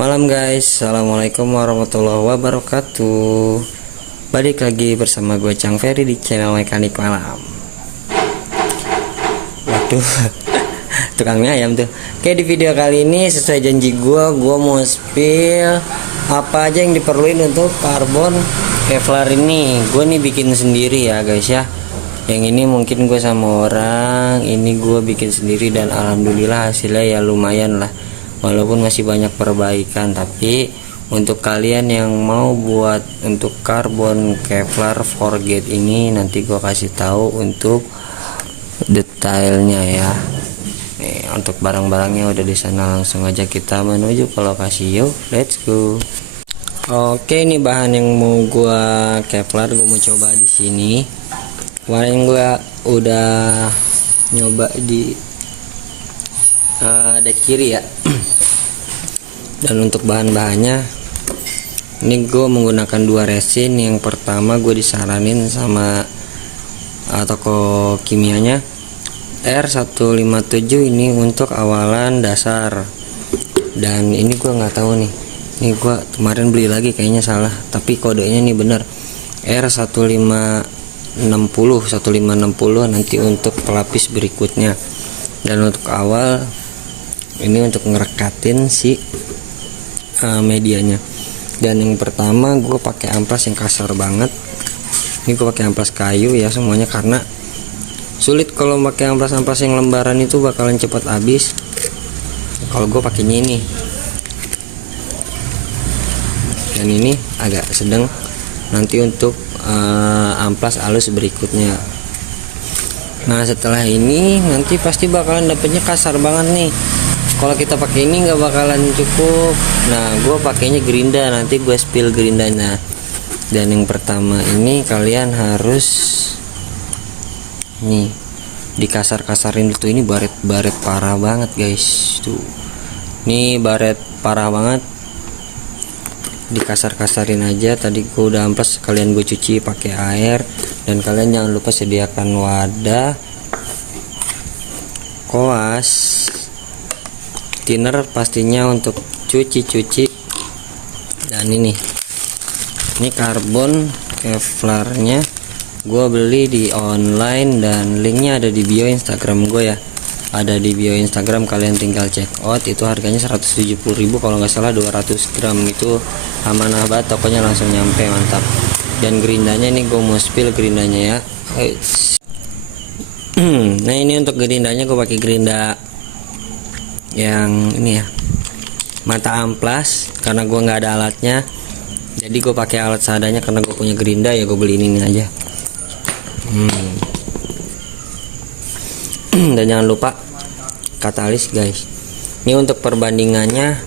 Malam guys, assalamualaikum warahmatullahi wabarakatuh. Balik lagi bersama gue Cang Ferry di channel Mekanik Malam. Waduh, tukang mie ayam tuh. Oke, di video kali ini sesuai janji gue mau spill apa aja yang diperluin untuk karbon Kevlar ini. Gue nih bikin sendiri ya guys ya. Yang ini mungkin gue sama orang, ini gue bikin sendiri dan alhamdulillah hasilnya ya lumayan lah. Walaupun masih banyak perbaikan, tapi untuk kalian yang mau buat untuk karbon Kevlar 4Gate ini nanti gue kasih tahu untuk detailnya ya. Nih, untuk barang-barangnya udah di sana, langsung aja kita menuju ke lokasi. Yuk, let's go. Oke, ini bahan yang mau gue Kevlar, gue mau coba di sini. Kemarin gue udah nyoba di dek kiri ya. Dan untuk bahan-bahannya ini gue menggunakan dua resin. Yang pertama gue disaranin sama toko kimianya R157, ini untuk awalan dasar. Dan ini gue nggak tahu nih, ini gue kemarin beli lagi kayaknya salah, tapi kodenya nih bener R1560 nanti untuk pelapis berikutnya. Dan untuk awal ini untuk ngerekatin si medianya. Dan yang pertama gue pakai amplas yang kasar banget. Ini gue pakai amplas kayu ya semuanya, karena sulit kalau pakai amplas-amplas yang lembaran itu bakalan cepat habis. Kalau gue pakainya ini, dan ini agak sedang nanti untuk amplas halus berikutnya. Nah setelah ini nanti pasti bakalan dapetnya kasar banget nih. Kalau kita pakai ini nggak bakalan cukup. Nah gue pakainya gerinda, nanti gue spill gerindanya. Dan yang pertama ini kalian harus nih dikasar-kasarin tuh. Ini baret parah banget guys tuh. Ini baret parah banget, dikasar-kasarin aja. Tadi gue udah amplas, kalian gue cuci pakai air. Dan kalian jangan lupa sediakan wadah, koas, thinner pastinya untuk cuci. Dan ini karbon Kevlarnya gue beli di online dan linknya ada di bio Instagram gue ya. Ada di bio Instagram, kalian tinggal check out. Itu harganya 170.000 kalau nggak salah, 200 gram itu amanah banget, tokonya langsung nyampe, mantap. Dan gerindanya ini gue mau spill gerindanya ya. Nah ini untuk gerindanya gue pakai gerinda yang ini ya, mata amplas, karena gue nggak ada alatnya. Jadi gue pakai alat seadanya karena gue punya gerinda ya, gue beli ini aja. Dan jangan lupa katalis guys. Ini untuk perbandingannya,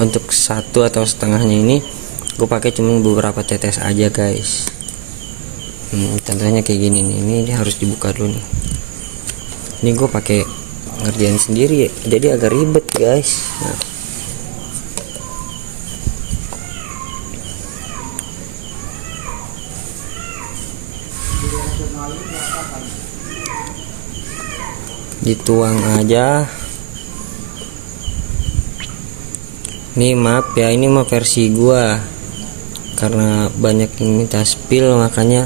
untuk satu atau setengahnya ini gue pakai cuma beberapa tetes aja guys. Contohnya kayak gini nih, ini harus dibuka dulu nih. Ini gue pakai ngerjain sendiri ya, jadi agak ribet guys. Nah. Dituang aja. Nih maaf ya, ini mah versi gua, karena banyak yang minta spill makanya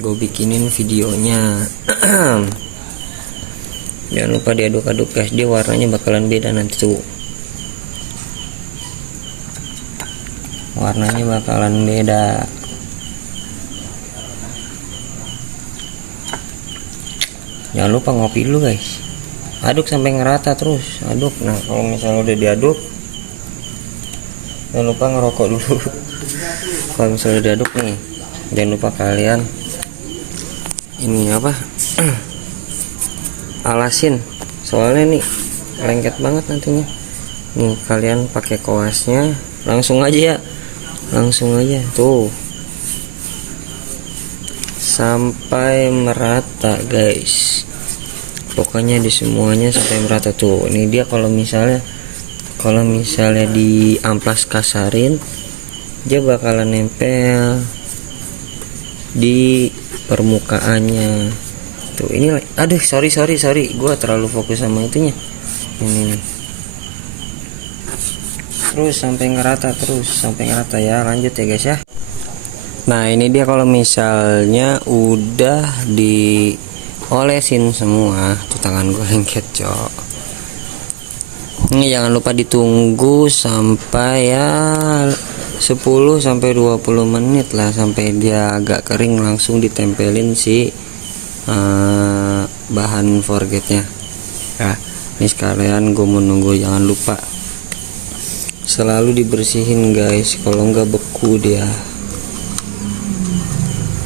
gue bikinin videonya. Jangan lupa diaduk-aduk guys, dia warnanya bakalan beda nanti tuh. Warnanya bakalan beda. Jangan lupa ngopi dulu guys. Aduk sampai ngerata terus, aduk. Nah kalau misalnya udah diaduk, jangan lupa ngerokok dulu. Kalau misalnya diaduk nih, jangan lupa kalian ini apa? Alasin, soalnya nih lengket banget nantinya. Nih kalian pakai koasnya langsung aja ya, langsung aja tuh sampai merata guys. Pokoknya di semuanya sampai merata tuh. Ini dia kalau misalnya di amplas kasarin, dia bakalan nempel di permukaannya tuh. Ini aduh sorry gue terlalu fokus sama itunya. Ini terus sampai ngerata ya. Lanjut ya guys ya. Nah ini dia kalau misalnya udah diolesin semua tuh, tangan gue lengket cok. Ini jangan lupa ditunggu sampai ya 10 sampai 20 menit lah, sampai dia agak kering, langsung ditempelin si bahan forgetnya. Nah ini sekalian gue mau nunggu, jangan lupa selalu dibersihin guys, kalau nggak beku dia.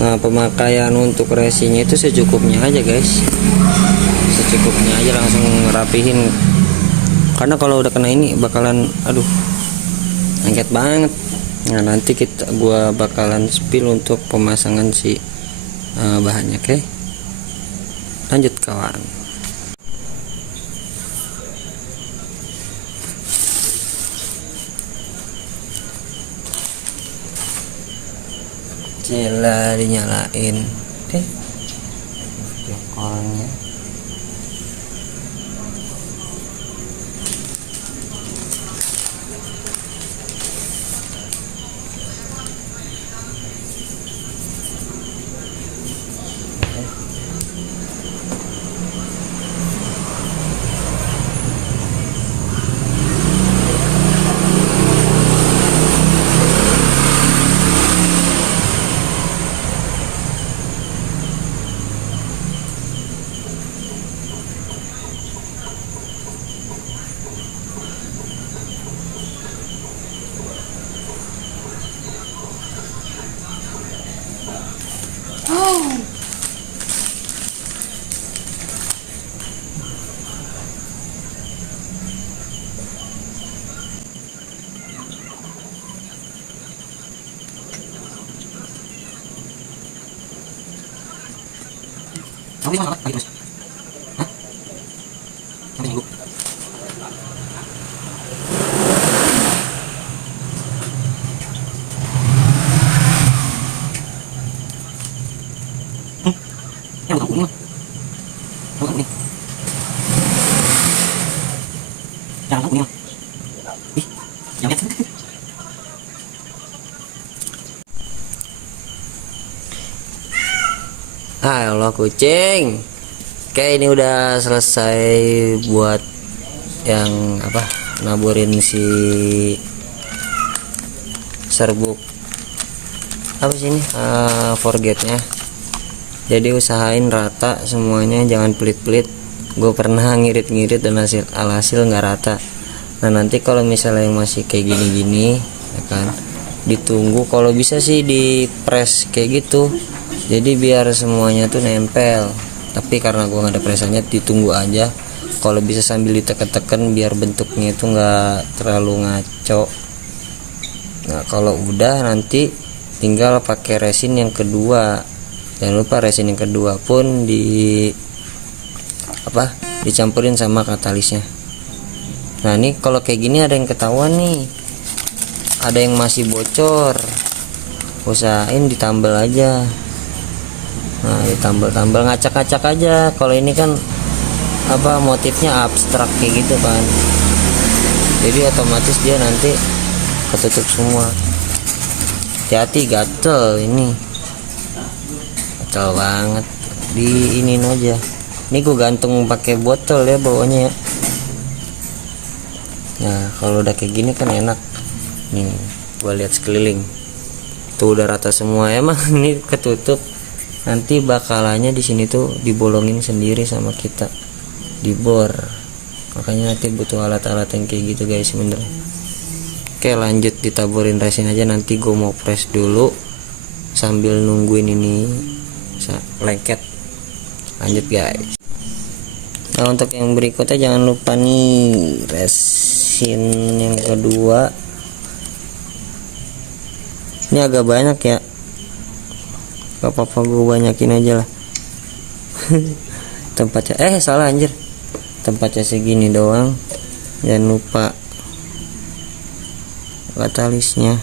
Nah pemakaian untuk resinnya itu secukupnya aja guys, secukupnya aja, langsung rapihin, karena kalau udah kena ini bakalan aduh lengket banget. Nah nanti gua bakalan spill untuk pemasangan si bahannya. Oke, lanjut kawan. Cila dinyalain deh jokolnya. Sampai sama lagi terus. Hah? Sampai minggu. Ya bukan kuning. Bukan kuning. Jangan kuning. Ih, jangan. Allah kucing. Oke ini udah selesai buat yang apa, naburin si serbuk apa sih ini forgetnya. Jadi usahain rata semuanya, jangan pelit-pelit. Gue pernah ngirit-ngirit dan alhasil nggak rata. Nah nanti kalau misalnya yang masih kayak gini-gini ya kan, ditunggu, kalau bisa sih di press kayak gitu, jadi biar semuanya tuh nempel. Tapi karena gua nggak ada presannya, ditunggu aja. Kalau bisa sambil ditekan-tekan biar bentuknya itu nggak terlalu ngaco. Nah kalau udah nanti tinggal pakai resin yang kedua. Jangan lupa resin yang kedua pun dicampurin sama katalisnya. Nah ini kalau kayak gini ada yang ketahuan nih, ada yang masih bocor, usahain ditambal aja. Nah ditambal-tambal, ngacak-ngacak aja. Kalau ini kan apa, motifnya abstrak kayak gitu kan, jadi otomatis dia nanti ketutup semua. Hati-hati gatel, ini gatel banget, diinin aja. Ini gue gantung pakai botol ya bawahnya ya. Nah kalau udah kayak gini kan enak nih, gue lihat sekeliling tuh udah rata semua. Emang ini ketutup, nanti bakalannya di sini tuh dibolongin sendiri sama kita, dibor. Makanya nanti butuh alat-alat yang kayak gitu guys sebenernya. Oke lanjut, ditaburin resin aja. Nanti gue mau press dulu sambil nungguin ini lengket. Lanjut guys. Nah untuk yang berikutnya jangan lupa nih resin yang kedua. Ini agak banyak ya, gak apa-apa gue banyakin aja lah. Tempatnya salah anjir, tempatnya segini doang. Jangan lupa katalisnya.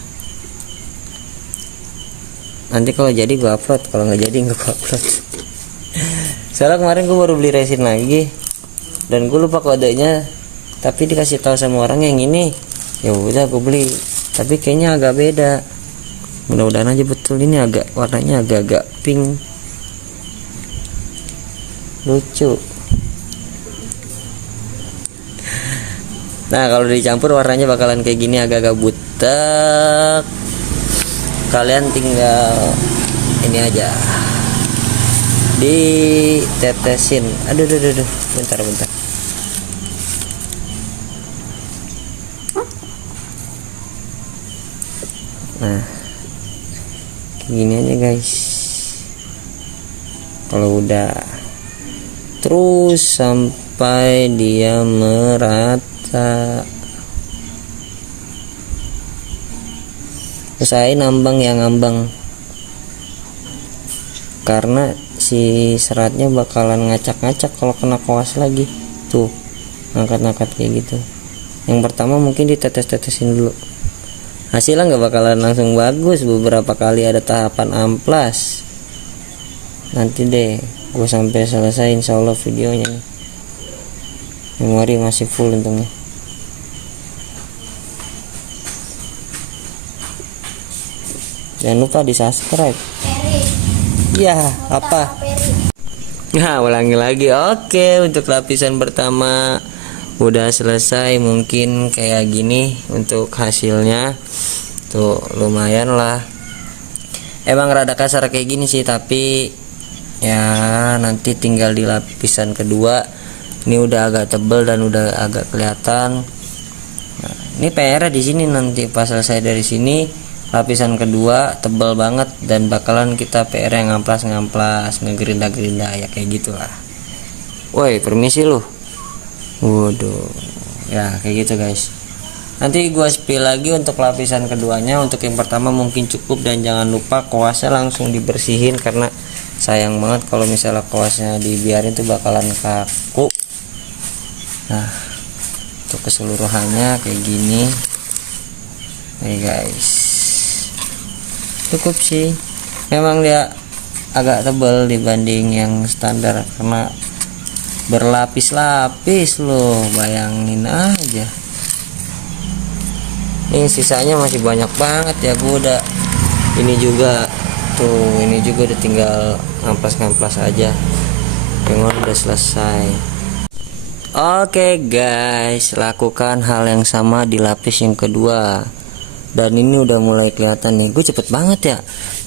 Nanti kalau jadi gue upload, kalau nggak jadi nggak gue upload. Soalnya kemarin gue baru beli resin lagi dan gue lupa kodenya, tapi dikasih tahu sama orang yang ini Ya udah gue beli, tapi kayaknya agak beda. Mudah-mudahan aja betul, ini agak warnanya agak-agak pink, lucu. Nah kalau dicampur warnanya bakalan kayak gini, agak-agak butek. Kalian tinggal ini aja, ditetesin. Aduh, bentar. Nah kayak gini aja guys. Kalau udah, terus sampai dia merata. Usahain ambang yang ngambang, karena si seratnya bakalan ngacak-ngacak kalau kena kuas lagi. Tuh ngangkat-ngangkat kayak gitu. Yang pertama mungkin ditetes-tetesin dulu, hasilnya nggak bakalan langsung bagus. Beberapa kali ada tahapan amplas. Nanti deh gue sampai selesai insyaallah videonya nih. Memori masih full untungnya. Jangan lupa di subscribe ya. Apa? Nah ulangi lagi. Oke, untuk lapisan pertama udah selesai. Mungkin kayak gini untuk hasilnya. Tuh lumayan lah. Emang rada kasar kayak gini sih, tapi ya nanti tinggal di lapisan kedua. Ini udah agak tebel dan udah agak kelihatan. Nah, ini PR di sini nanti pas selesai dari sini, lapisan kedua tebal banget dan bakalan kita PR yang ngamplas ngegerinda-gerinda ya kayak gitulah. Woi permisi loh. Waduh ya kayak gitu guys. Nanti gua spill lagi untuk lapisan keduanya. Untuk yang pertama mungkin cukup, dan jangan lupa kuasnya langsung dibersihin, karena sayang banget kalau misalnya kuasnya dibiarin tuh bakalan kaku. Nah untuk keseluruhannya kayak gini nih guys. Cukup sih, memang dia agak tebal dibanding yang standar karena berlapis-lapis loh, bayangin aja. Ini sisanya masih banyak banget ya. Gue udah ini juga tuh, ini juga udah tinggal ngamplas aja. Pengen udah selesai. Oke guys, lakukan hal yang sama di lapis yang kedua. Dan ini udah mulai kelihatan nih. Gue cepet banget ya.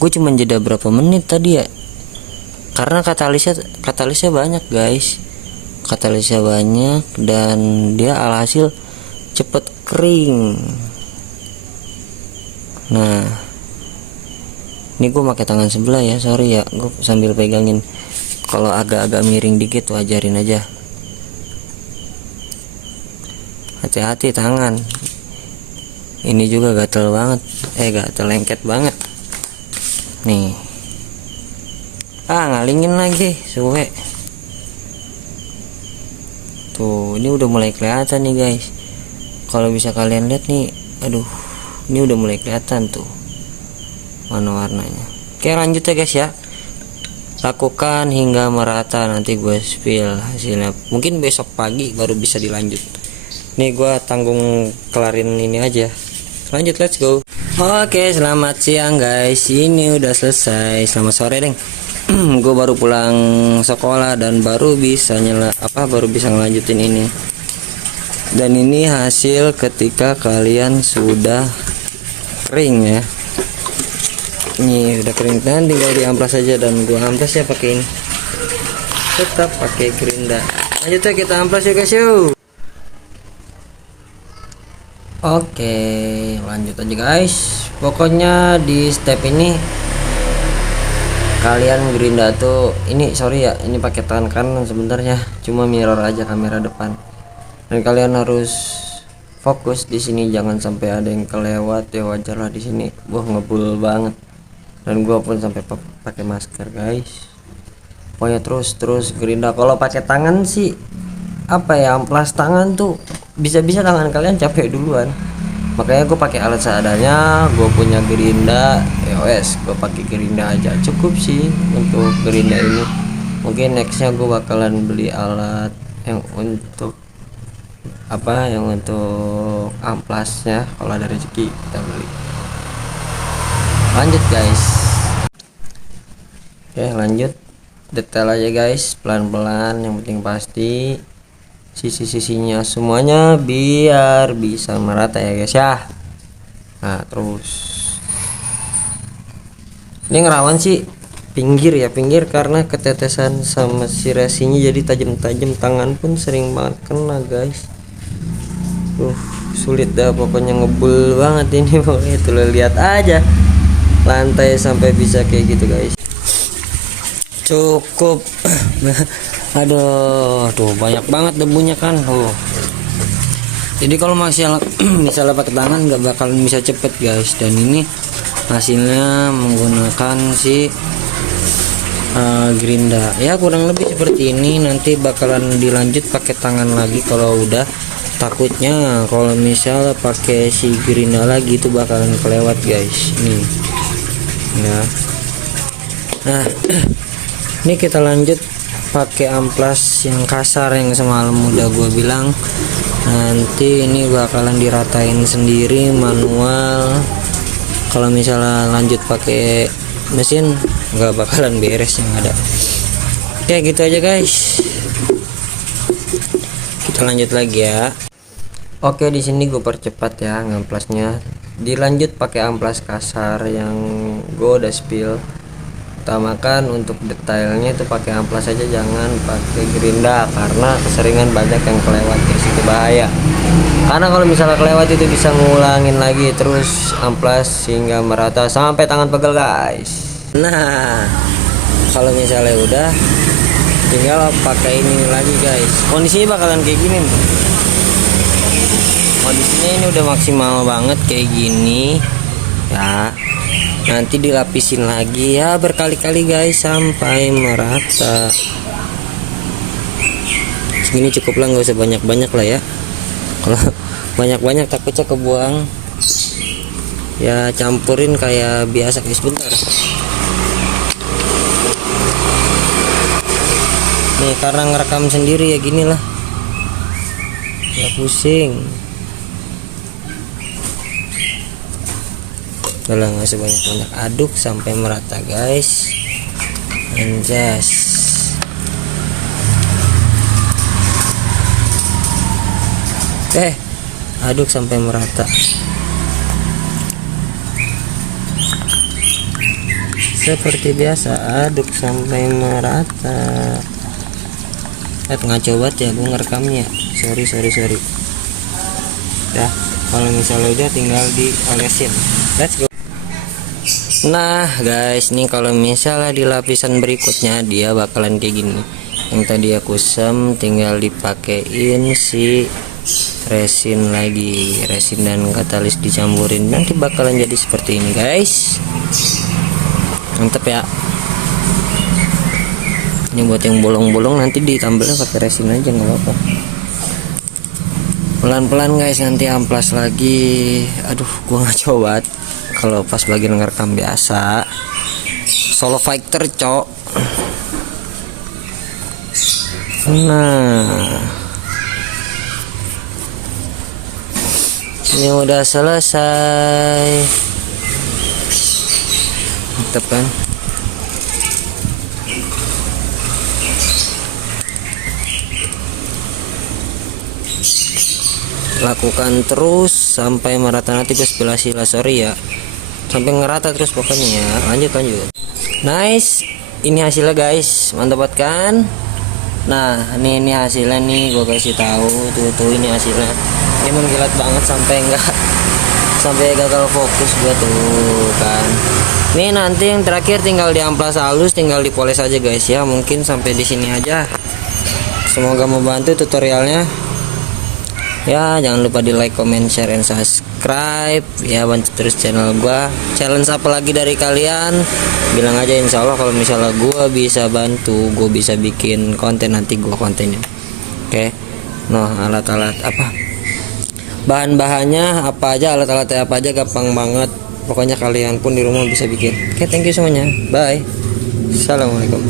Gue cuma jeda berapa menit tadi ya. Karena katalisnya banyak guys. Katalisnya banyak dan dia alhasil cepet kering. Nah, ini gue pakai tangan sebelah ya, sorry ya. Gue sambil pegangin. Kalau agak-agak miring dikit tuh ajarin aja. Hati-hati tangan. Ini juga gatel banget, gatel lengket banget nih. Ngalingin lagi suwe. Tuh ini udah mulai kelihatan nih guys. Kalau bisa kalian lihat nih, aduh ini udah mulai kelihatan tuh warna-warnanya. Oke lanjut ya guys ya, lakukan hingga merata. Nanti gue spill hasilnya mungkin besok pagi baru bisa dilanjut. Nih gue tanggung kelarin ini aja. Lanjut, let's go. Oke selamat siang guys, ini udah selesai. Selamat sore deng. Gue baru pulang sekolah dan baru bisa ngelanjutin ini. Dan ini hasil ketika kalian sudah kering ya. Ini udah kering dan tinggal diamplas saja, dan gua amplas ya pakai ini. Tetap pakai gerinda. Lanjut ya, kita amplas ya guys yuk. Oke, lanjut aja guys. Pokoknya di step ini kalian gerinda tuh, ini sorry ya, ini pakai tangan kanan sebenarnya, cuma mirror aja kamera depan. Dan kalian harus fokus di sini, jangan sampai ada yang kelewat ya, wajar lah di sini. Wah ngebul banget. Dan gua pun sampai pakai masker guys. Pokoknya terus gerinda. Kalau pakai tangan sih apa ya, amplas tangan tuh bisa-bisa tangan kalian capek duluan. Makanya gue pakai alat seadanya. Gue punya gerinda EOS, gue pakai gerinda aja cukup sih untuk gerinda ini. Mungkin nextnya gue bakalan beli alat yang untuk amplasnya, kalau ada rezeki kita beli. Lanjut guys. Oke lanjut, detail aja guys, pelan-pelan, yang penting pasti sisi-sisinya semuanya biar bisa merata ya guys ya. Nah terus ini ngerawan sih pinggir ya, pinggir karena ketetesan sama si resinya jadi tajam-tajam, tangan pun sering banget kena guys. Sulit dah pokoknya, ngebul banget ini pokoknya. Tuh lihat aja lantai sampai bisa kayak gitu guys. Cukup. Aduh tuh banyak banget debunya kan. Jadi kalau misalnya pakai tangan nggak bakalan bisa cepet guys. Dan ini hasilnya menggunakan si gerinda ya, kurang lebih seperti ini. Nanti bakalan dilanjut pakai tangan lagi kalau udah. Takutnya kalau misalnya pakai si gerinda lagi itu bakalan kelewat guys. Nih ya. Nah ini kita lanjut pakai amplas yang kasar yang semalam udah gue bilang. Nanti ini bakalan diratain sendiri manual. Kalau misalnya lanjut pakai mesin nggak bakalan beres yang ada. Oke gitu aja guys, kita lanjut lagi ya. Oke di sini gue percepat ya ngamplasnya, dilanjut pakai amplas kasar yang gue udah spill. Utamakan untuk detailnya itu pakai amplas aja, jangan pakai gerinda karena keseringan banyak yang kelewat guys, itu bahaya. Karena kalau misalnya kelewat itu bisa ngulangin lagi terus amplas sehingga merata sampai tangan pegel guys. Nah kalau misalnya udah, tinggal pakai ini lagi guys. Kondisinya bakalan kayak gini nih. Kondisinya ini udah maksimal banget kayak gini ya. Nanti dilapisin lagi ya berkali-kali guys sampai merata. Segini cukup lah, nggak usah banyak-banyak lah ya. Kalau banyak-banyak takutnya kebuang. Ya campurin kayak biasa guys, bentar. Nih karena ngerekam sendiri ya gini lah, ya pusing. Udah nggak sebanyak-banyak, aduk sampai merata guys. Anjas. Aduk sampai merata. Seperti biasa, aduk sampai merata. Ngaco banget ya gue ngerekamnya. Sorry. Ya, kalau misalnya udah tinggal diolesin. Let's go. Nah guys, nih kalau misalnya di lapisan berikutnya dia bakalan kayak gini. Yang tadi aku sem tinggal dipakein si resin lagi, resin dan katalis dicampurin, nanti bakalan jadi seperti ini guys. Mantep ya. Ini buat yang bolong-bolong nanti ditambahnya pakai resin aja nggak apa-apa. Pelan-pelan guys, nanti amplas lagi. Aduh gua nggak coba kalau pas bagian ngerekam biasa solo fighter cok. Nah ini udah selesai, mantap kan. Lakukan terus sampai merata, nanti gue spill hasilnya, sorry ya, sampai ngerata terus pokoknya ya. Lanjut nice, ini hasilnya guys, mantap banget kan. Nah ini hasilnya nih, gue kasih tahu tuh ini hasilnya. Ini mengkilat banget sampai gagal fokus gue tuh kan. Ini nanti yang terakhir tinggal diamplas halus, tinggal dipoles aja guys ya. Mungkin sampai di sini aja, semoga membantu tutorialnya. Ya jangan lupa di like, comment, share, and subscribe ya, bantu terus channel gua. Challenge apa lagi dari kalian bilang aja, insya Allah kalau misalnya gua bisa bantu, gua bisa bikin konten, nanti gua kontenin. Oke. Nah alat-alat apa, bahan-bahannya apa aja, alat-alatnya apa aja, gampang banget pokoknya, kalian pun di rumah bisa bikin. Oke, thank you semuanya, bye, assalamualaikum.